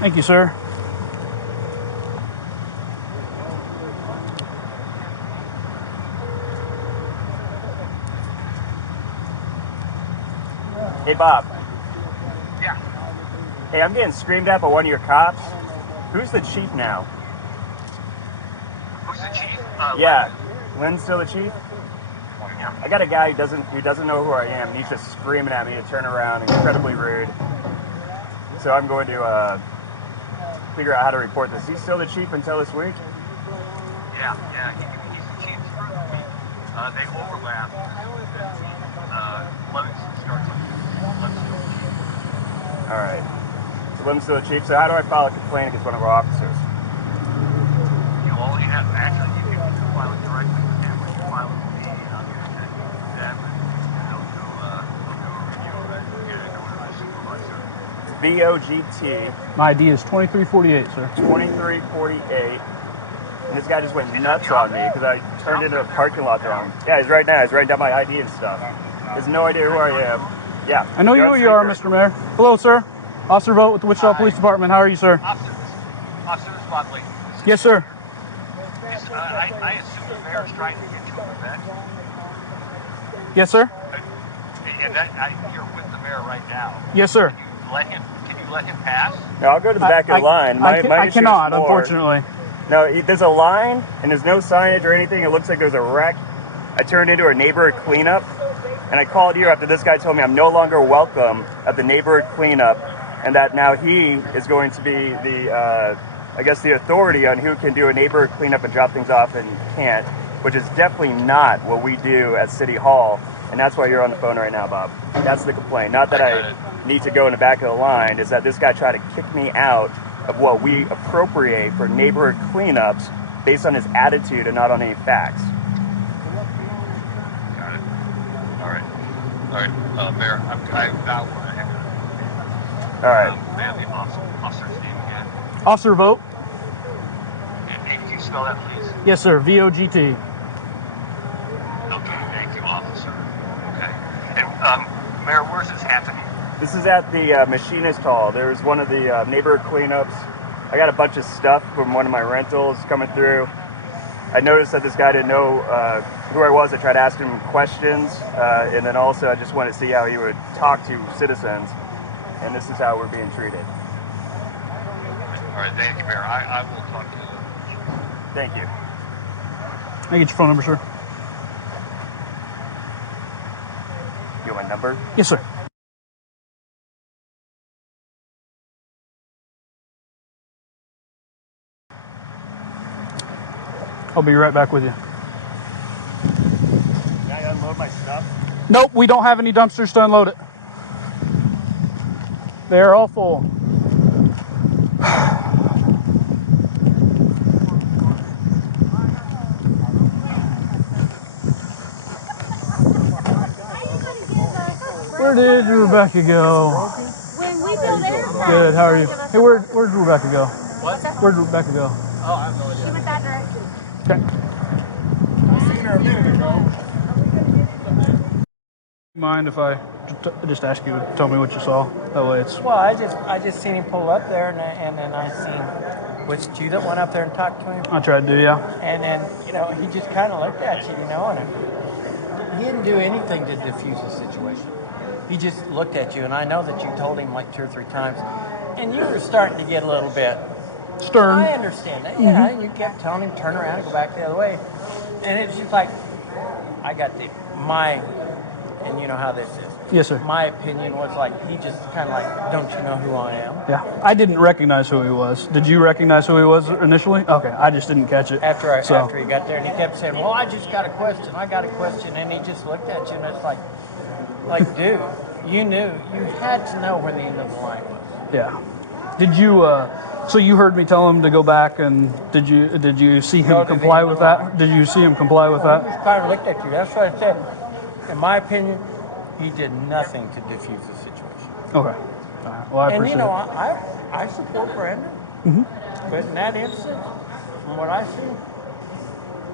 Thank you, sir. Hey, Bob. Yeah. Hey, I'm getting screamed at by one of your cops. Who's the chief now? Who's the chief? Yeah. Lynn's still the chief? Yeah. I got a guy who doesn't know who I am, and he's just screaming at me to turn around, incredibly rude. So I'm going to figure out how to report this. He's still the chief until this week? Yeah. He's the chief for the week. They overlap. Livingston starts on Livingston. All right. So Lynn's still the chief. So how do I file a complaint against one of our officers? All you have, actually, you can file it directly with them. When you file it with me, I'll give it to them, and they'll do a review of it. Get it over to the supervisor. VOGT. My ID is 2348, sir. 2348. And this guy just went nuts on me because I turned into a parking lot wrong. Yeah, he's right now. He's writing down my ID and stuff. He has no idea who I am. Yeah. I know who you are, Mr. Mayor. Hello, sir. Officer Vogt with the Wichita Police Department. How are you, sir? Officer, this is Botley. Yes, sir. I assume the mayor's trying to get you an event. Yes, sir. And you're with the mayor right now. Yes, sir. Can you let him pass? No, I'll go to the back of the line. I cannot, unfortunately. No, there's a line, and there's no signage or anything. It looks like there's a wreck. I turned into a neighborhood cleanup, and I called you after this guy told me I'm no longer welcome at the neighborhood cleanup, and that now he is going to be the, the authority on who can do a neighborhood cleanup and drop things off and can't, which is definitely not what we do at City Hall, and that's why you're on the phone right now, Bob. That's the complaint. Not that I need to go in the back of the line, is that this guy tried to kick me out of what we appropriate for neighborhood cleanups based on his attitude and not on any facts. Got it. All right. Mayor, I've got one. All right. May I have the officer's name again? Officer Vogt. And can you spell that, please? Yes, sir. VOGT. Okay, thank you, officer. Okay. And, Mayor, where's this happening? This is at the Machinist Hall. There's one of the neighborhood cleanups. I got a bunch of stuff from one of my rentals coming through. I noticed that this guy didn't know who I was. I tried to ask him questions, and then also I just wanted to see how he would talk to citizens, and this is how we're being treated. All right, thank you, Mayor. I will talk to you. Thank you. Can I get your phone number, sir? You want my number? Yes, sir. I'll be right back with you. Can I unload my stuff? Nope, we don't have any dumpsters to unload it. They're all full. Where did Rebecca go? When we build airplanes. Good, how are you? Hey, where'd Rebecca go? What? Where'd Rebecca go? Oh, I have no idea. She went that direction. Okay. I seen her a minute ago. Mind if I just ask you to tell me what you saw? That way it's... Well, I just seen him pull up there, and then I seen, was it you that went up there and talked to him? I tried to, yeah. And then, he just kind of looked at you, and he didn't do anything to diffuse the situation. He just looked at you, and I know that you told him like 2 or 3 times, and you were starting to get a little bit stern. I understand that, yeah. And you kept telling him turn around and go back the other way, and it's just like I got and you know how this is. Yes, sir. My opinion was like he just kind of like, don't you know who I am? Yeah, I didn't recognize who he was. Did you recognize who he was initially? Okay, I just didn't catch it. After he got there, and he kept saying, "Well, I just got a question. I got a question," and he just looked at you, and it's like, dude, you had to know where the end of the line was. Yeah. Did you? So you heard me tell him to go back, and did you see him comply with that? Did you see him comply with that? He just kind of looked at you. That's what I said. In my opinion, he did nothing to diffuse the situation. Okay. All right. Well, I appreciate it. I support Brandon. Mm-hmm. But in that instance, from what I see,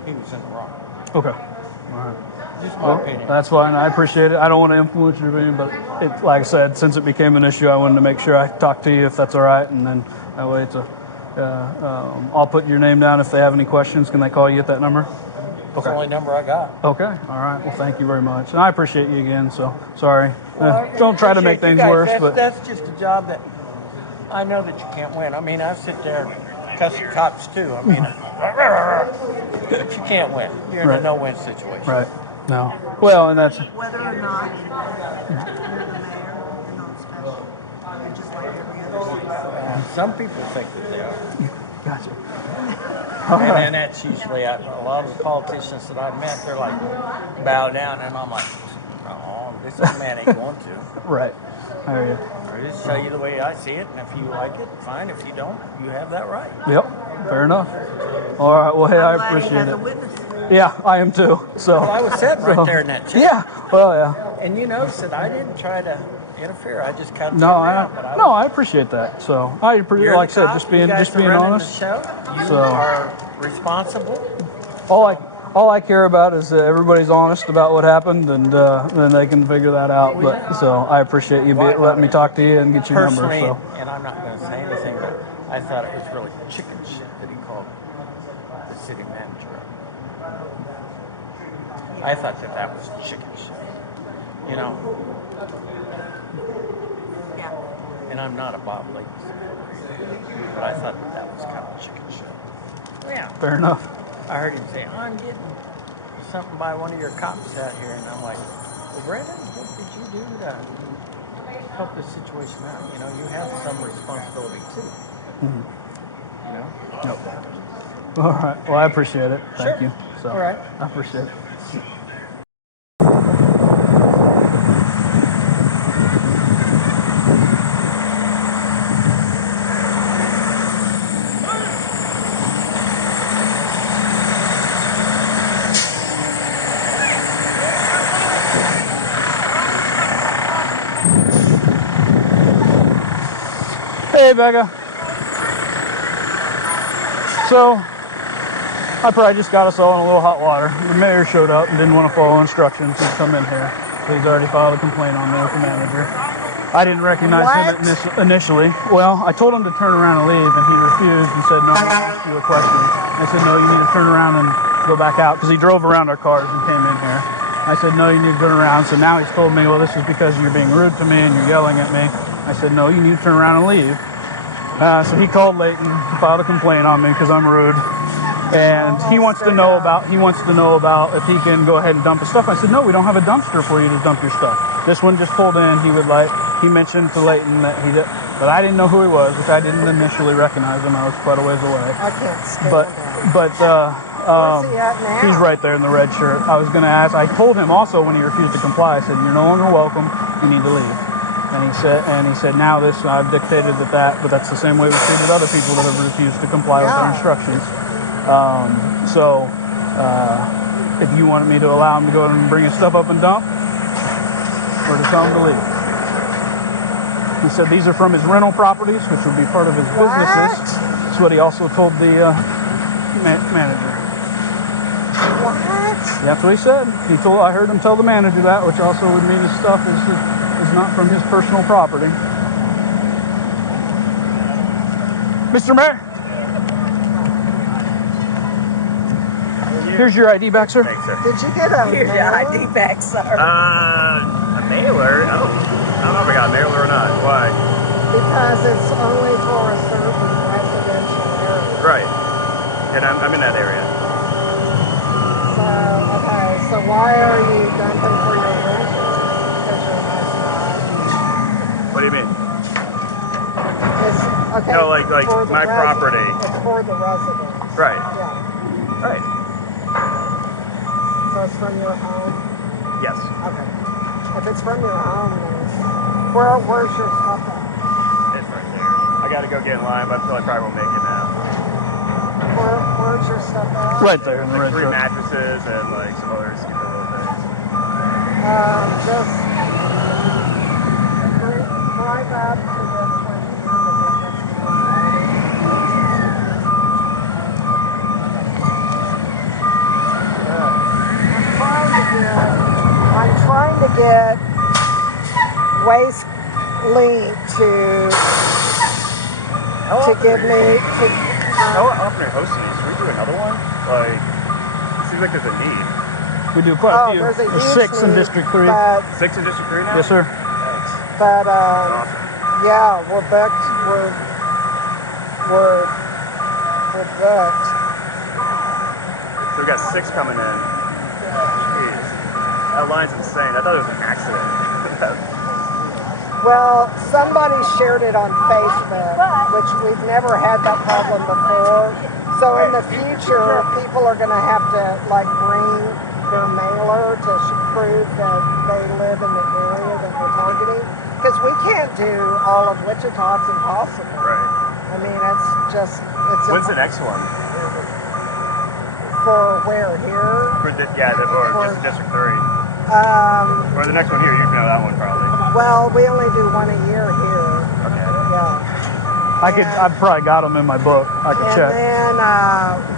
he was in the wrong. Okay. All right. Just my opinion. That's fine. I appreciate it. I don't want to influence your opinion, but like I said, since it became an issue, I wanted to make sure I talked to you if that's all right, and then That way it's I'll put your name down if they have any questions. Can they call you at that number? That's the only number I got. Okay. All right. Well, thank you very much. And I appreciate you again. So sorry. Well, Don't try to make appreciate you things guys. worse, That's, but that's just a job that I know that you can't win. I mean, I sit there and cuss the cops too. I mean, but you can't win. You're in a Right. no-win situation. right. No. Well, and that's Whether or not you're the mayor, you're not special. You're just like every other citizen. Some people think that they are. gotcha. And that's usually a lot of the politicians that I've met, they're like, bow down. And I'm like, oh, this man ain't going to. Right. I hear you. I just tell you the way I see it. And if you like it, fine. If you don't, you have that right. Yep. Fair enough. All right. Well, hey, I I'm glad he appreciate has a it. witness. Yeah, I am too. So. Well, I was sitting right there in that chair. Yeah. Well, yeah. And you notice that I didn't try to interfere. I just kind of No, I appreciate that. So I appreciate, like I said, just being honest. The show. You So- are responsible. All I care about is that everybody's honest about what happened, and then they can figure that out. But so I appreciate you letting me talk to you and get your number. Personally, So and I'm not going to say anything, but I thought it was really chicken shit that he called the city manager. I thought that was chicken shit. You know, Yeah. and I'm not a Bob Lake supporter, but I thought that was kind of chicken shit. Yeah. fair enough. I heard him say, I'm getting something by one of your cops out here. And I'm like, well, Brandon, what did you do to help this situation out? You know, you have some responsibility too. You know? Yep. All right. Well, I appreciate it. Thank Sure. you. So All right. I appreciate it. Hey, Becca. So, I probably just got us all in a little hot water. The mayor showed up and didn't want to follow instructions to come in here. So he's already filed a complaint on me with the manager. I didn't recognize him initially. Well, I told him to turn around and leave, and he refused and said, no, I'm going to ask you a question. I said, no, you need to turn around and go back out, because he drove around our cars and came in here. I said, no, you need to turn around. So now he's told me, well, this is because you're being rude to me and you're yelling at me. I said, no, you need to turn around and leave. So he called Leighton, filed a complaint on me because I'm rude, and he wants to know about if he can go ahead and dump his stuff. I said, no, we don't have a dumpster for you to dump your stuff. This one just pulled in. He mentioned to Leighton that I didn't know who he was, which I didn't initially recognize him. I was quite a ways away. I can't stand But Where's he at now? he's right there in the red shirt. I was going to ask. I told him also when he refused to comply. I said, you're no longer welcome. You need to leave. And he said, now this, I've dictated that, but that's the same way we treated other people that have refused to comply with our instructions. If you wanted me to allow him to go and bring his stuff up and dump, or to tell him to leave. He said these are from his rental properties, which would be part of his businesses. That's what he also told the manager. What? That's what he said. I heard him tell the manager that, which also would mean his stuff is not from his personal property. Mr. Mayor? Here's your ID back, sir. Thanks, sir. Did you get a Here's your ID back, sir. A mailer? Oh, I don't know if I got a mailer or not. Why? Because it's only for a certain residential area. Right. And I'm in that area. So why are you dumping for your renters? Because you're a nice guy. What do you mean? It's, okay, No, like for the my property. It's for the residents. Right. Yeah. Right. So it's from your home? Yes. Okay. If it's from your home, then where's your stuff at? It's right there. I got to go get in line, but I feel like I probably won't make it now. Where's your stuff at? Right there in the red Like 3 shirt. mattresses and like some other stupid little things. Just drive up to the I'm trying to get Waste League to How to often give are me you- to. How often are you hosting these? Should we do another one? Like, it seems like there's a need. We do quite a few. There's a There's huge 6 in need, District 3. But 6 in District 3 now? Yes, sir. Thanks. but Awesome. yeah, we're booked. We're booked. So we got 6 coming in. Jeez. That line's insane. I thought it was an accident. Well, somebody shared it on Facebook, which we've never had that problem before. So in the future, people are going to have to like bring their mailer to prove that they live in the area that we're targeting. Because we can't do all of Wichita. It's impossible. Right. I mean, it's When's the next one? for where here? Or just District 3. Or the next one here. You know that one probably. Well, we only do one a year here. Okay. Yeah. I've probably got them in my book. I could And check. then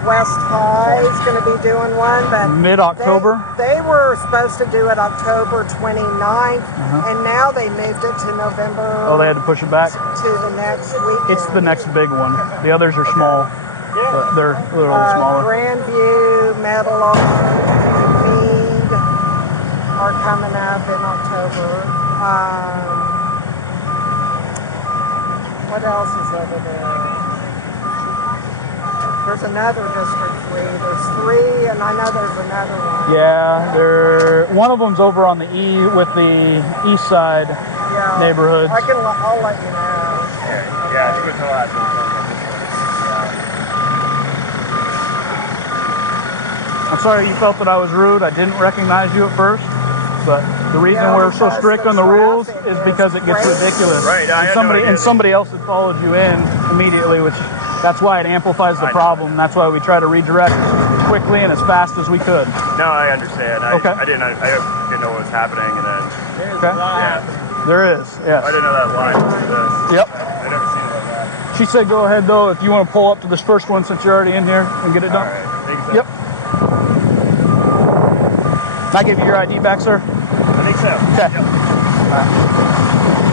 West High is going to be doing one, but Mid-October? They were supposed to do it October 29th, and now they moved it to November. Oh, they had to push it back? To the next week. It's the next big one. The others are small, but they're a little smaller. Grandview, Metal Arm, Mead are coming up in October. What else is over there? There's another District 3. There's 3, and I know there's another one. Yeah, one of them's over on the with the east side Yeah. neighborhoods. I'll let you know. Yeah, I think it was the last one. I'm sorry you felt that I was rude. I didn't recognize you at first, but the reason Yeah, we're so because strict the on the rules traffic is is because it gets crazy. ridiculous. Right, I had no idea and that- somebody else had followed you in immediately, which that's why it amplifies the I know. problem. That's why we try to redirect as quickly and as fast as we could. No, I understand. Okay. I didn't know what was happening, and then Okay? yeah, There is, yes. I didn't know that line was for this. Yep. I never seen it like that. She said go ahead though if you want to pull up to this first one since you're already in here and get it All done. right. Thanks. Yep. Can I give you your ID back, sir? I think so. Okay. Yep. All right.